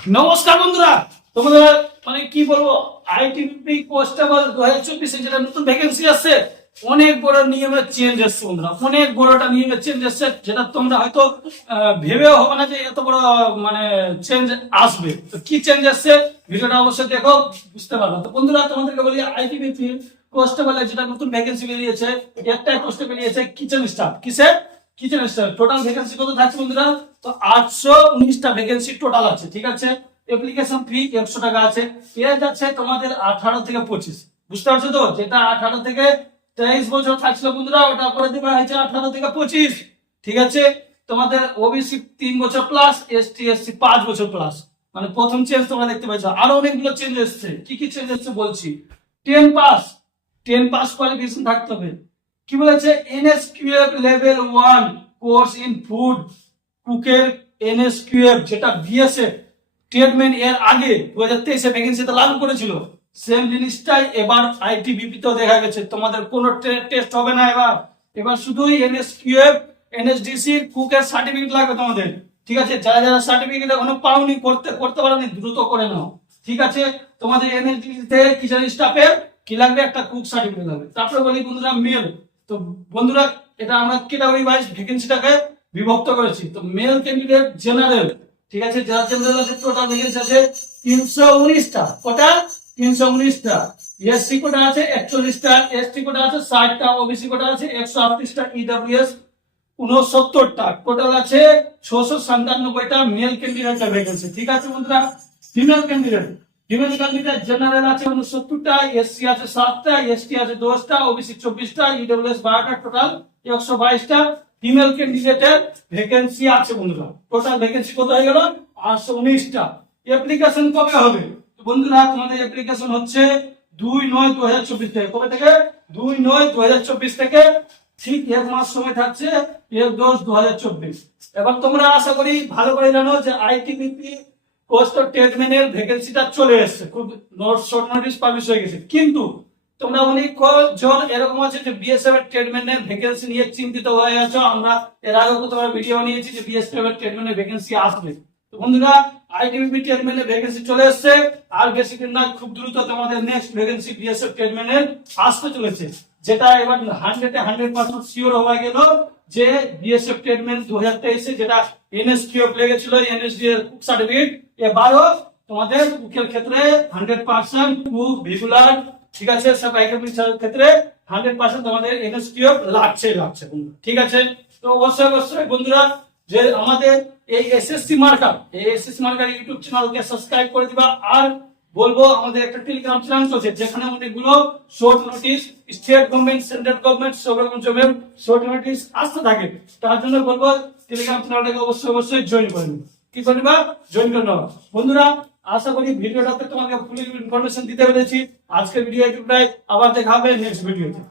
নমস্কার বন্ধুরা, তোমাদের মানে কি বলব, আইটিপি কনস্টেবল দু হাজার চব্বিশে যেটা নতুন ভ্যাকেন্সি আসছে, অনেক বড় নিয়মের চেঞ্জ এসছে বন্ধুরা, অনেক বড়টা নিয়মের চেঞ্জ এসছে, যেটা তোমরা হয়তো ভেবেও হবে না যে এত বড় মানে চেঞ্জ আসবে। তো কি চেঞ্জ আসছে ভিডিওটা অবশ্যই দেখো, বুঝতে পারবে। তো বন্ধুরা, তোমাদেরকে বলি, আইটিপি কনস্টেবলের যেটা নতুন ভ্যাকেন্সি বেরিয়েছে একটা পোস্টে বেরিয়েছে কিচেন স্টাফ কিসে কিচেন স্টাফ টোটাল ভ্যাকেন্সি কত থাকছে বন্ধুরা? তো আটশো উনিশটা ভ্যাকেন্সি টোটাল আছে, ঠিক আছে? অ্যাপ্লিকেশন ফি একশো টাকা আছে। এর যাচ্ছে তোমাদের আঠারো থেকে পঁচিশ। বুঝতে পারছ তো? যেটা আঠারো থেকে তেইশ বছর থাকছিল বন্ধুরা, ওটা করে দেওয়া হয়েছে আঠারো থেকে পঁচিশ। ঠিক আছে? তোমাদের ওবিসি তিন বছর প্লাস এসটি এসসি পাঁচ বছর প্লাস মানে প্রথম চেঞ্জ তোমরা দেখতে পাচ্ছ আরও অনেকগুলো চেঞ্জ এসছে। কি কি চেঞ্জ এসছে বলছি? Ten pass ten pass qualification থাকতে হবে। কি বলেছে? NSQF level one course in food কুকের NSQF যেটা বিএসএফ ট্রিটমেন্ট এর আগে দু হাজার তেইশে ভ্যাকেন্সিতে লাগু করেছিল। সেম জিনিসটাই এবার আইটিবিপি তেও দেখা গেছে। তোমাদের কোনো টেস্ট হবে না এবার। এবার শুধুই এনএসকিউএফ এনএসডিসি কুকের সার্টিফিকেট লাগবে তোমাদের। ঠিক আছে? যারা যারা সার্টিফিকেট এখনও পাওনি, করতে করতে পারোনি, দ্রুত করে নাও। ঠিক আছে? তোমাদের এনএসডিসি থেকে কিচেন স্টাফের কি লাগবে? একটা কুক সার্টিফিকেট লাগবে। তারপরে বলি বন্ধুরা মেল তো বন্ধুরা, এটা আমরা ক্যাটাগরি ওয়াইজ ভ্যাকেন্সিটাকে বিভক্ত করেছি। তো মেল ক্যান্ডিডেট জেনারেল ঠিক আছে? যারা জেনারেল আছে টোটাল ভ্যাকেন্সি আছে তিনশো উনিশটা। কটা তিনশো উনিশটা। এসসি কোটা আছে একচল্লিশটা এসটি কোটা আছে ষাটটা ওবিসি কোটা আছে একশো আটত্রিশটা ইডব্লিউএস উনসত্তরটা টোটাল আছে ছশো সাতানব্বইটা মেল ক্যান্ডিডেটের ভ্যাকেন্সি ঠিক আছে বন্ধুরা? Female candidate female candidate general আছে উনসত্তরটা এসসি আছে সাতটা এসটি আছে দশটা ওবিসি চব্বিশটা ইডব্লিউএস বারোটা টোটাল একশো বাইশটা ফিমেল ক্যান্ডিডেটের ভ্যাকেন্সি আছে বন্ধুরা। টোটাল ভ্যাকেন্সি কত হয়ে গেল? আটশো উনিশটা। অ্যাপ্লিকেশন কবে হবে? বন্ধুরা, তোমাদের অ্যাপ্লিকেশন হচ্ছে দুই নয় দু হাজার চব্বিশ থেকে। কবে থেকে? দুই নয় দু হাজার চব্বিশ থেকে। ঠিক এক মাস সময় থাকছে এক দশ দু হাজার চব্বিশ। এবার তোমরা আশা করি ভালো করে জানো যে খুব এর ভ্যাকেন্সি এর ভ্যাকেন্সি চলে এসেছে। আর বেশি দিন না খুব দ্রুত তোমাদের নেক্সট ভ্যাকেন্সি বিএসএফ ট্রিটমেন্টের আসতে চলেছে। যেটা এবার হান্ড্রেড হান্ড্রেড পার্সেন্ট শিওর হওয়া গেল। যে বিএসএফ ট্রিটমেন্ট দু হাজার তেইশে যেটা এনএসকিউএফ লেগেছিল এনএসডি কুক সার্টিফিকেট এবারও তোমাদের কুকের ক্ষেত্রে হান্ড্রেড পার্সেন্ট কুক ভিগুলার ঠিক আছে, সব ক্ষেত্রে হান্ড্রেড পার্সেন্ট তোমাদের এনএসকিউএফ লাগছে লাগছে ঠিক আছে? তো অবশ্যই অবশ্যই বন্ধুরা, যে আমাদের এই এসএসসি মার্কার এই এসএসসি মার্কার ইউটিউব চ্যানেলকে সাবস্ক্রাইব করে দিবা, আর বলব, আমাদের একটা টেলিগ্রাম চ্যানেল চলছে, যেখানে অনেকগুলো short notice state government central government সব রকম জবের শর্ট নোটিশ আসতে থাকে। তার জন্য বলব টেলিগ্রাম চ্যানেলটাকে অবশ্যই অবশ্যই জয়েন করে কি করে নিবা? জয়েন করে নেওয়া বন্ধুরা, আশা করি ভিডিওটাতে তোমাকে ফুল ইনফরমেশন দিতে পেরেছি। আজকের ভিডিও এটুকুটাই। আবার দেখা হবে নেক্সট ভিডিওতে